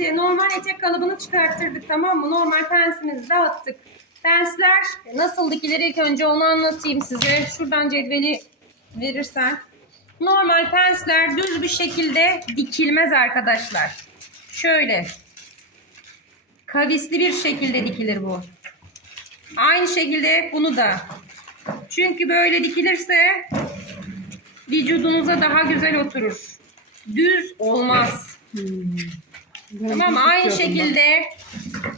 Şimdi normal etek kalıbını çıkarttırdık tamam mı? Normal pensimizi de attık. Pensler nasıl dikilir ilk önce onu anlatayım size. Şuradan cedveli verirsen. Normal pensler düz bir şekilde dikilmez arkadaşlar. Şöyle. Kavisli bir şekilde dikilir bu. Aynı şekilde bunu da. Çünkü böyle dikilirse vücudunuza daha güzel oturur. Düz olmaz. Tamam mı? Aynı şekilde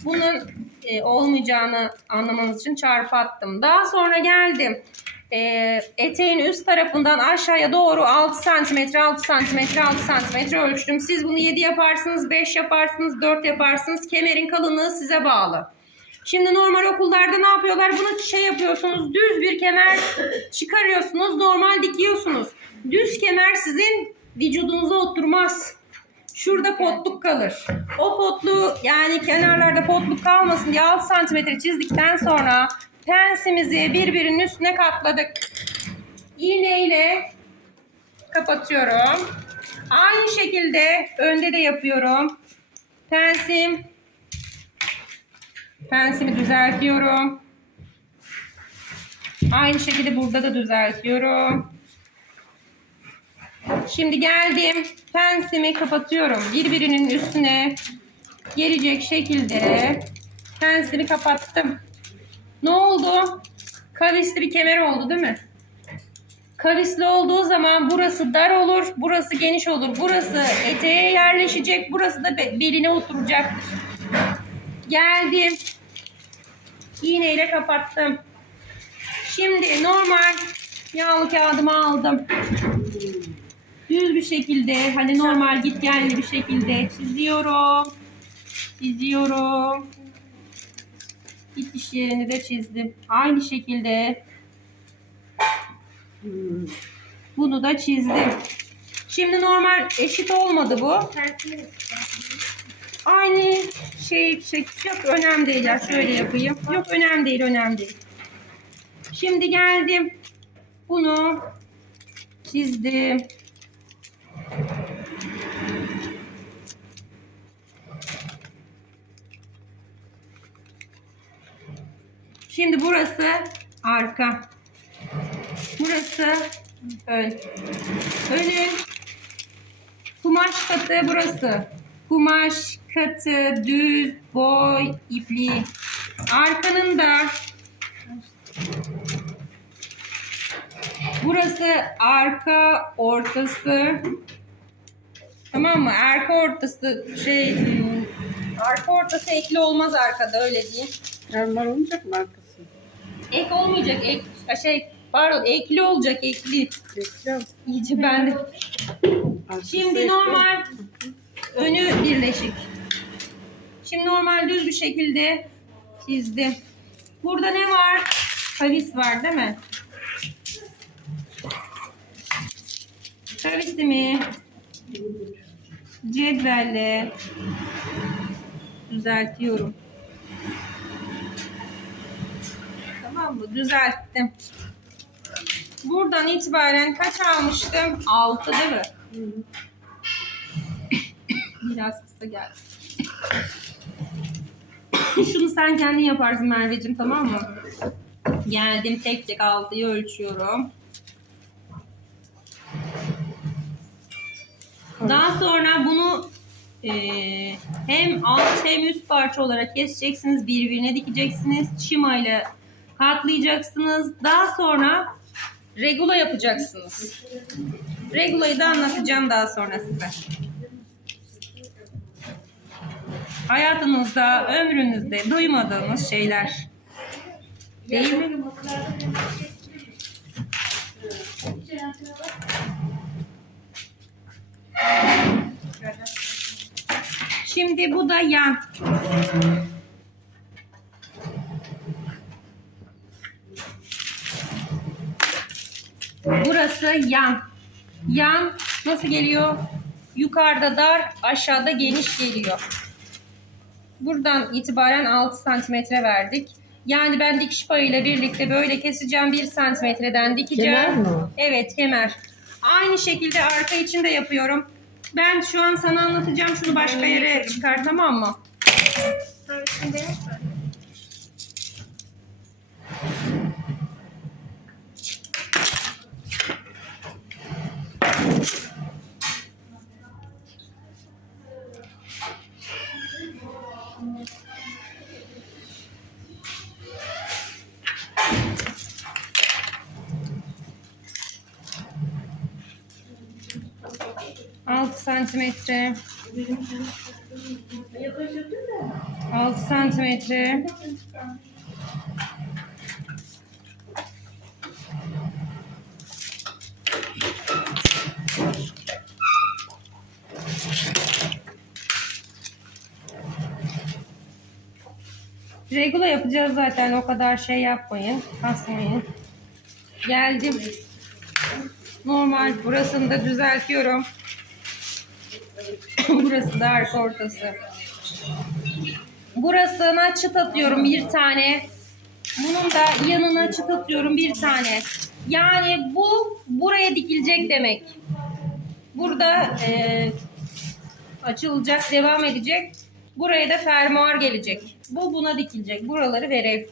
bunun e, olmayacağını anlamamız için çarpı attım. Daha sonra geldim. E, eteğin üst tarafından aşağıya doğru 6 cm, 6 cm, 6 cm ölçtüm. Siz bunu 7 yaparsınız, 5 yaparsınız, 4 yaparsınız. Kemerin kalınlığı size bağlı. Şimdi normal okullarda ne yapıyorlar? Bunu şey yapıyorsunuz. Düz bir kemer çıkarıyorsunuz. Normal dikiyorsunuz. Düz kemer sizin vücudunuza oturmaz. Şurada potluk kalır. O potluğu yani kenarlarda potluk kalmasın diye 6 santimetre çizdikten sonra pensimizi birbirinin üstüne katladık. İğneyle kapatıyorum. Aynı şekilde önde de yapıyorum. Pensim Pensimi düzeltiyorum. Aynı şekilde burada da düzeltiyorum. Şimdi geldim. Pensimi kapatıyorum. Birbirinin üstüne gelecek şekilde pensimi kapattım. Ne oldu? Kavisli bir kemer oldu değil mi? Kavisli olduğu zaman burası dar olur, burası geniş olur. Burası eteğe yerleşecek, burası da be- beline oturacak. Geldim. İğneyle kapattım. Şimdi normal yağlı kağıdımı aldım. Düz bir şekilde hani normal git gelli bir şekilde çiziyorum. Çiziyorum. Bitiş yerini de çizdim. Aynı şekilde bunu da çizdim. Şimdi normal eşit olmadı bu. Aynı şey, şey yok önemli değil ya şöyle yapayım. Yok önemli değil önemli değil. Şimdi geldim. Bunu çizdim. Şimdi burası arka. Burası ön. Önün kumaş katı burası. Kumaş katı, düz, boy, ipliği. Arkanın da burası arka ortası. Tamam mı? Arka ortası şey arka ortası ekli olmaz arkada öyle diyeyim. Ermar olmayacak mı arkası? Ek olmayacak ek şey pardon ekli olacak ekli. Bekliyorum. İyice ben de. Arkası Şimdi ekli. normal önü birleşik. Şimdi normal düz bir şekilde çizdim. Burada ne var? Kavis var değil mi? Kavisimi cedvelle düzeltiyorum. Tamam mı? Düzelttim. Buradan itibaren kaç almıştım? 6 değil mi? Biraz kısa geldi. Şunu sen kendin yaparsın Merveciğim tamam mı? Geldim tek tek altıyı ölçüyorum. Daha sonra bunu eee, hem alt hem üst parça olarak keseceksiniz. Birbirine dikeceksiniz. Şimayla katlayacaksınız. Daha sonra regula yapacaksınız. Regulayı da anlatacağım daha sonra size. Hayatınızda, ömrünüzde duymadığınız şeyler. Değil mi? Şimdi bu da yan. Burası yan. Yan nasıl geliyor? Yukarıda dar, aşağıda geniş geliyor. Buradan itibaren 6 santimetre verdik. Yani ben dikiş payıyla birlikte böyle keseceğim. 1 santimetreden dikeceğim. Kemer mi? Evet kemer. Aynı şekilde arka için de yapıyorum. Ben şu an sana anlatacağım. Şunu başka yere çıkar tamam mı? Tamam şimdi yapma. Altı santimetre. Altı santimetre. Regula yapacağız zaten o kadar şey yapmayın. Kasmayın. Geldim. Normal burasını da düzeltiyorum. Burası da arka ortası. Burasına çıt atıyorum bir tane. Bunun da yanına çıt atıyorum bir tane. Yani bu buraya dikilecek demek. Burada e, açılacak, devam edecek. Buraya da fermuar gelecek. Bu buna dikilecek. Buraları verev.